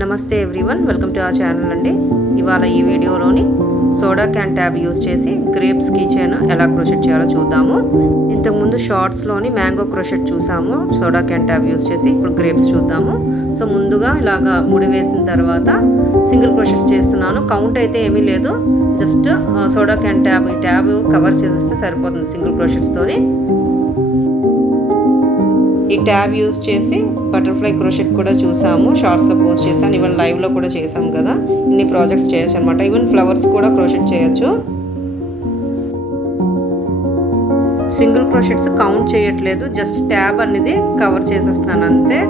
నమస్తే everyone, welcome to our channel అండి. ఇవాళ ఈ వీడియోలోని సోడా క్యాన్ ట్యాబ్ యూజ్ చేసి గ్రేప్స్ కీ చైన్ ఎలా క్రోషెట్ చేయాలో చూద్దాము. ఇంతకుముందు షార్ట్స్లోని మ్యాంగో క్రోషెట్ చూసాము సోడా క్యాన్ ట్యాబ్ యూజ్ చేసి. ఇప్పుడు గ్రేప్స్ చూద్దాము. సో ముందుగా ఇలాగా ముడి వేసిన తర్వాత సింగిల్ క్రోషెట్స్ చేస్తున్నాను. కౌంట్ అయితే ఏమీ లేదు, జస్ట్ సోడా క్యాన్ ట్యాబ్ ఈ ట్యాబ్ కవర్ చేసేస్తే సరిపోతుంది సింగిల్ క్రోషెట్స్తోని. ఈ ట్యాబ్ యూజ్ చేసి బటర్ఫ్లై క్రోషెట్ కూడా చూసాము, షార్ట్స్లో పోస్ట్ చేశాను, ఈవెన్ లైవ్లో కూడా చేసాం కదా. ఇన్ని ప్రాజెక్ట్స్ చేయొచ్చు అనమాట. ఈవెన్ ఫ్లవర్స్ కూడా క్రోషెట్ చేయొచ్చు. సింగిల్ క్రోషెట్స్ కౌంట్ చేయట్లేదు, జస్ట్ ట్యాబ్ అనేది కవర్ చేసేస్తున్నాను అంతే.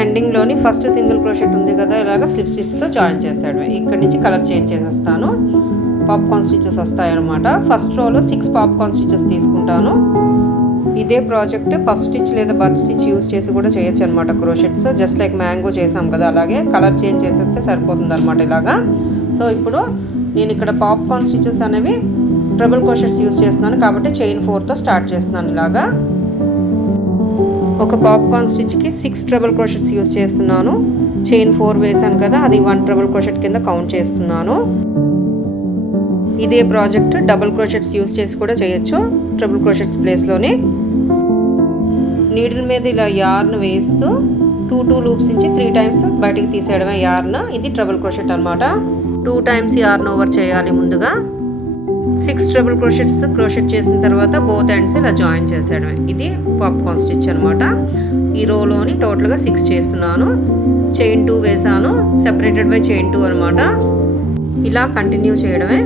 ఎండింగ్లోని ఫస్ట్ సింగిల్ క్రోషెట్ ఉంది కదా, ఇలాగ స్లిప్ స్టిచ్తో జాయిన్ చేశాడు. ఇక్కడ నుంచి కలర్ చేంజ్ చేసేస్తాను. పాప్కార్న్ స్టిచెస్ వస్తాయన్నమాట. ఫస్ట్ రోలో 6 పాప్కార్న్ స్టిచెస్ తీసుకుంటాను. ఇదే ప్రాజెక్ట్ పఫ్ స్టిచ్ లేదా బట్ స్టిచ్ యూజ్ చేసి కూడా చేయొచ్చు అనమాట క్రోషెట్స్. జస్ట్ లైక్ మ్యాంగో చేసాం కదా, అలాగే కలర్ చేంజ్ చేసేస్తే సరిపోతుంది అనమాట ఇలాగా. సో ఇప్పుడు నేను ఇక్కడ పాప్కార్న్ స్టిచెస్ అనేవి ట్రిపుల్ క్రోషెట్స్ యూజ్ చేస్తున్నాను కాబట్టి చైన్ 4తో స్టార్ట్ చేస్తున్నాను. ఇలాగా ఒక పాప్కార్న్ స్టిచ్కి 6 ట్రిపుల్ క్రోషెట్స్ యూజ్ చేస్తున్నాను. చైన్ 4 వేసాను కదా, అది 1 ట్రిపుల్ క్రోషెట్ కింద కౌంట్ చేస్తున్నాను. ఇదే ప్రాజెక్ట్ డబుల్ క్రోషెట్స్ యూజ్ చేసి కూడా చేయొచ్చు ట్రిపుల్ క్రోషెట్స్ ప్లేస్లోనే. నీడిల్ మీద ఇలా యార్న్ వేస్తూ 2 లూప్స్ నుంచి 3 టైమ్స్ బయటికి తీసేయడమే యార్న్. ఇది ట్రిపుల్ క్రోషెట్ అనమాట. 2 టైమ్స్ యార్న్ ఓవర్ చేయాలి ముందుగా. 6 ట్రిపుల్ క్రోషెట్స్ క్రోషెట్ చేసిన తర్వాత బోత్ ఎండ్స్ ఇలా జాయిన్ చేసేయడమే. ఇది పాప్కార్న్ స్టిచ్ అనమాట. ఈ రోలోని టోటల్గా 6 చేస్తున్నాను. చైన్ 2 వేసాను, సెపరేటెడ్ బై చైన్ 2 అనమాట. ఇలా కంటిన్యూ చేయడమే.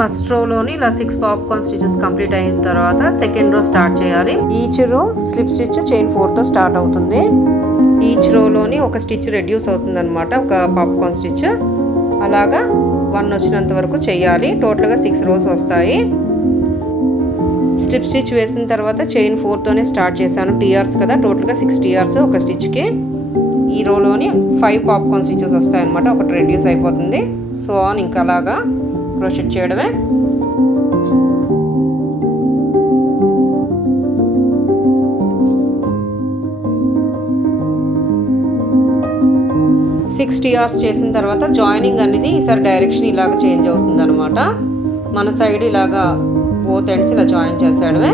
ఫస్ట్ రోలోని ఇలా 6 పాప్కార్న్ స్టిచెస్ కంప్లీట్ అయిన తర్వాత సెకండ్ రో స్టార్ట్ చేయాలి. Each row slip stitch chain 4తో స్టార్ట్ అవుతుంది. ఈచ్ రోలోని ఒక స్టిచ్ రెడ్యూస్ అవుతుంది అనమాట, ఒక పాప్కార్న్ స్టిచ్. అలాగా 1 వచ్చినంత వరకు చేయాలి. టోటల్గా 6 రోస్ వస్తాయి. స్ట్రిప్ స్టిచ్ వేసిన తర్వాత చైన్ 4తోనే స్టార్ట్ చేశాను. టీఆర్స్ కదా, టోటల్గా 6 టీఆర్స్ ఒక స్టిచ్కి. ఈ రోలోని 5 పాప్కార్న్ స్టిచెస్ వస్తాయన్నమాట, ఒకటి రెడ్యూస్ అయిపోతుంది. సో ఆన్ ఇంకా అలాగా క్రోషెట్ చేయడమే. 6 TRs చేసిన తర్వాత జాయినింగ్ అనేది ఈసారి డైరెక్షన్ ఇలాగ చేంజ్ అవుతుంది అనమాట. మన సైడ్ ఇలాగా బోత్ ఎండ్స్ ఇలా జాయిన్ చేసేయడమే.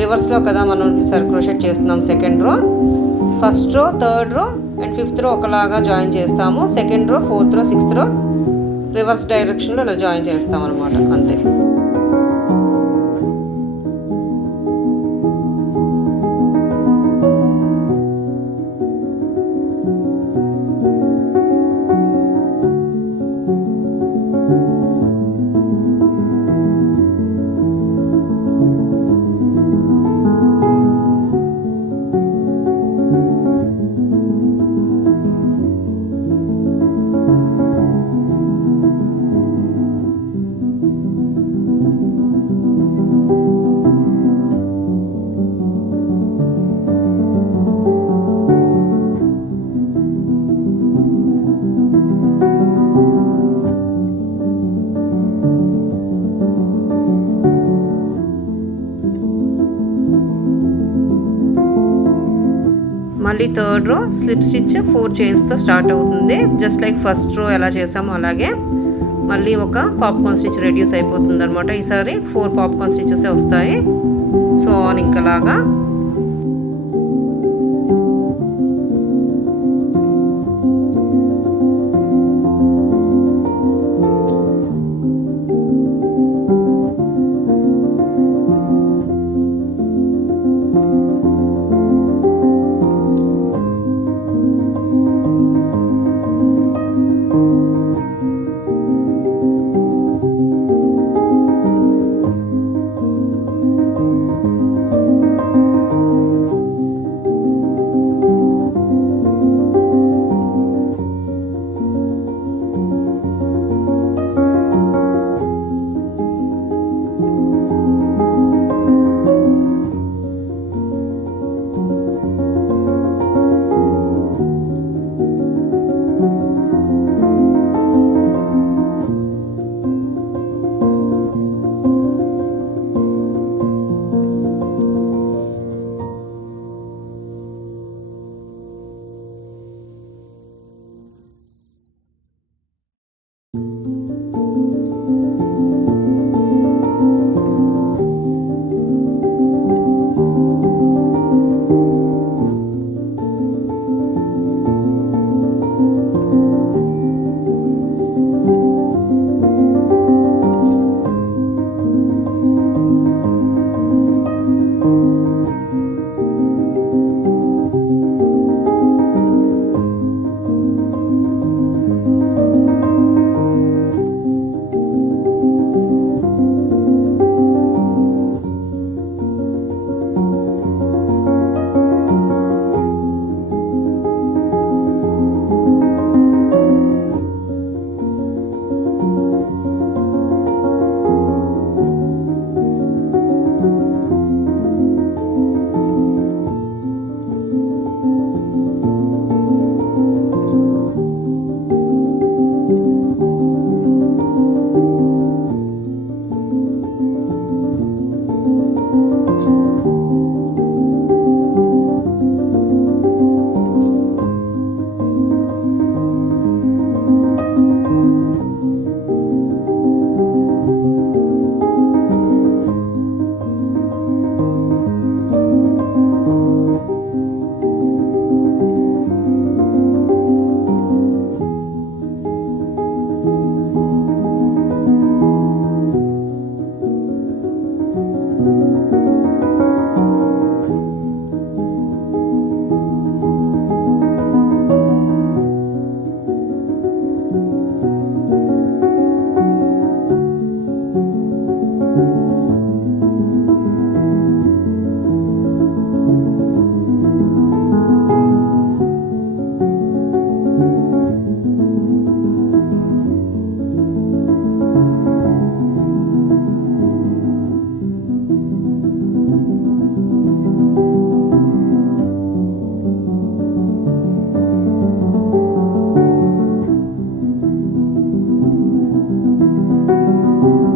రివర్స్లో కదా మనం ఈసారి క్రోషెట్ చేస్తున్నాం. Second row, first row, third row and fifth రో ఒకలాగా జాయిన్ చేస్తాము. సెకండ్ రో, ఫోర్త్ రో, సిక్స్త్ రో రివర్స్ డైరెక్షన్లో ఇలా జాయిన్ చేస్తాం అనమాట. అంతే. మళ్ళీ థర్డ్ రో స్లిప్ స్టిచ్ 4 చైన్స్తో స్టార్ట్ అవుతుంది. జస్ట్ లైక్ ఫస్ట్ రో ఎలా చేసామో అలాగే మళ్ళీ ఒక పాప్కార్న్ స్టిచ్ రెడ్యూస్ అయిపోతుంది అనమాట. ఈసారి 4 పాప్కార్న్ స్టిచెస్ వస్తాయి. సో ఆన్ ఇంకలాగా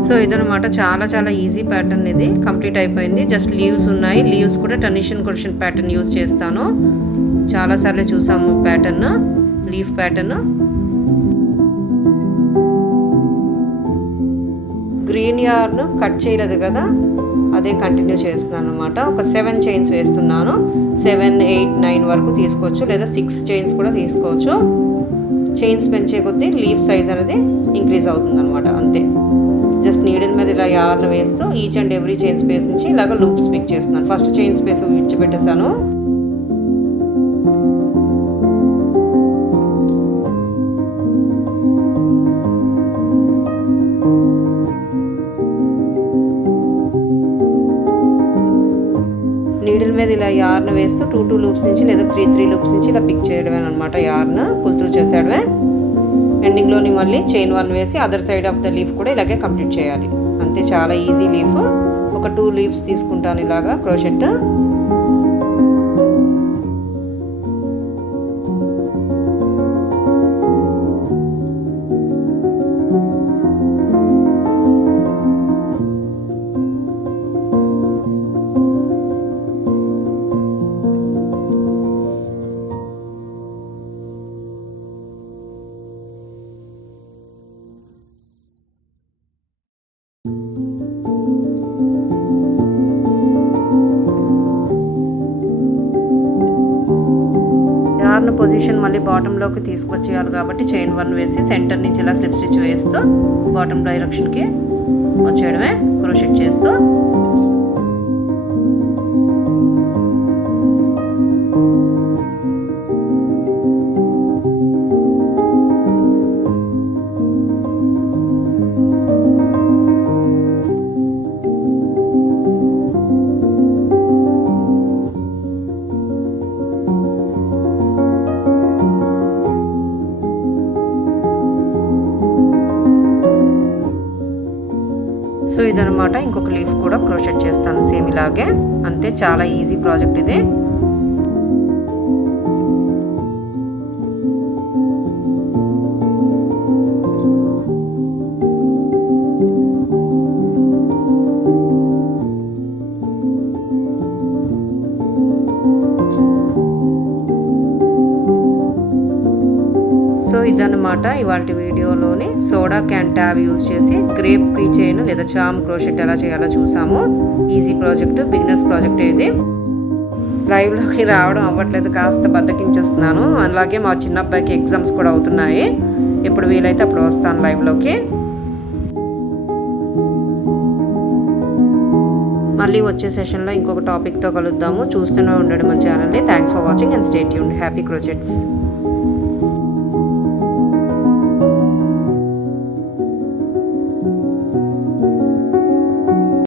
సో ఇదనమాట చాలా చాలా ఈజీ ప్యాటర్న్. ఇది కంప్లీట్ అయిపోయింది. జస్ట్ లీవ్స్ ఉన్నాయి. లీవ్స్ కూడా టర్నిషన్ క్రోషెట్ ప్యాటర్న్ యూజ్ చేస్తాను. చాలాసార్లు చూసాము pattern. Leaf pattern. Green yarn cut చేయలేదు కదా, అదే కంటిన్యూ చేస్తున్నాను అనమాట. ఒక 7 చైన్స్ వేస్తున్నాను. 7, 8, 9 వరకు తీసుకోవచ్చు, లేదా 6 చైన్స్ కూడా తీసుకోవచ్చు. చైన్స్ పెంచే కొద్దీ లీఫ్ సైజ్ అనేది ఇంక్రీజ్ అవుతుంది అనమాట. అంతే. జస్ట్ నీడిల్ మీద ఇలా యార్న్ వేస్తూ each and every chain space నుంచి ఇలాగ లూప్స్ పిక్ చేస్తున్నాను. ఫస్ట్ చైన్ స్పేస్ విడిచిపెట్టేసాను. నీడిల్ మీద ఇలా యార్న్ వేస్తూ 2 లూప్స్ నుంచి లేదా 3 లూప్స్ నుంచి ఇలా పిక్ చేయడమే అనమాట. యార్న్ పుల్ త్రూ చేసేయడమే. ఎండింగ్లోని మళ్ళీ చైన్ 1 వేసి other side of the leaf కూడా ఇలాగే కంప్లీట్ చేయాలి. అంతే, చాలా ఈజీ లీఫ్. ఒక 2 లీవ్స్ తీసుకుంటాను ఇలాగా క్రోషెట్. యార్న్ పొజిషన్ మళ్ళీ బాటంలోకి తీసుకొచ్చేయాలి కాబట్టి చైన్ 1 వేసి సెంటర్ నుంచి ఇలా స్లిప్ స్టిచ్ వేస్తూ బాటమ్ డైరెక్షన్కి వచ్చేయడమే క్రోషెట్ చేస్తూ. సో ఇదనమాట. ఇంకొక లీఫ్ కూడా క్రోషెట్ చేస్తాను సేమ్ ఇలాగే. అంతే, చాలా ఈజీ ప్రాజెక్ట్ ఇది. సో ఇదన్నమాట ఇవాళ వీడియోలోని సోడా క్యాన్ ట్యాబ్ యూజ్ చేసి గ్రేప్ కీ చైన్ లేదా చామ్ క్రోషెట్ ఎలా చేయాలో చూసాము. ఈజీ ప్రాజెక్ట్, బిగినర్స్ ప్రాజెక్ట్ ఇది. లైవ్లోకి రావడం అవ్వట్లేదు, కాస్త బద్దకించేస్తున్నాను. అలాగే మా చిన్న అబ్బాయికి ఎగ్జామ్స్ కూడా అవుతున్నాయి. ఎప్పుడు వీలైతే అప్పుడు వస్తాను లైవ్లోకి. మళ్ళీ వచ్చే సెషన్లో ఇంకొక టాపిక్తో కలుద్దాము. చూస్తూనే ఉండండి మా ఛానల్ని. Thanks for watching and stay tuned. Happy crochets.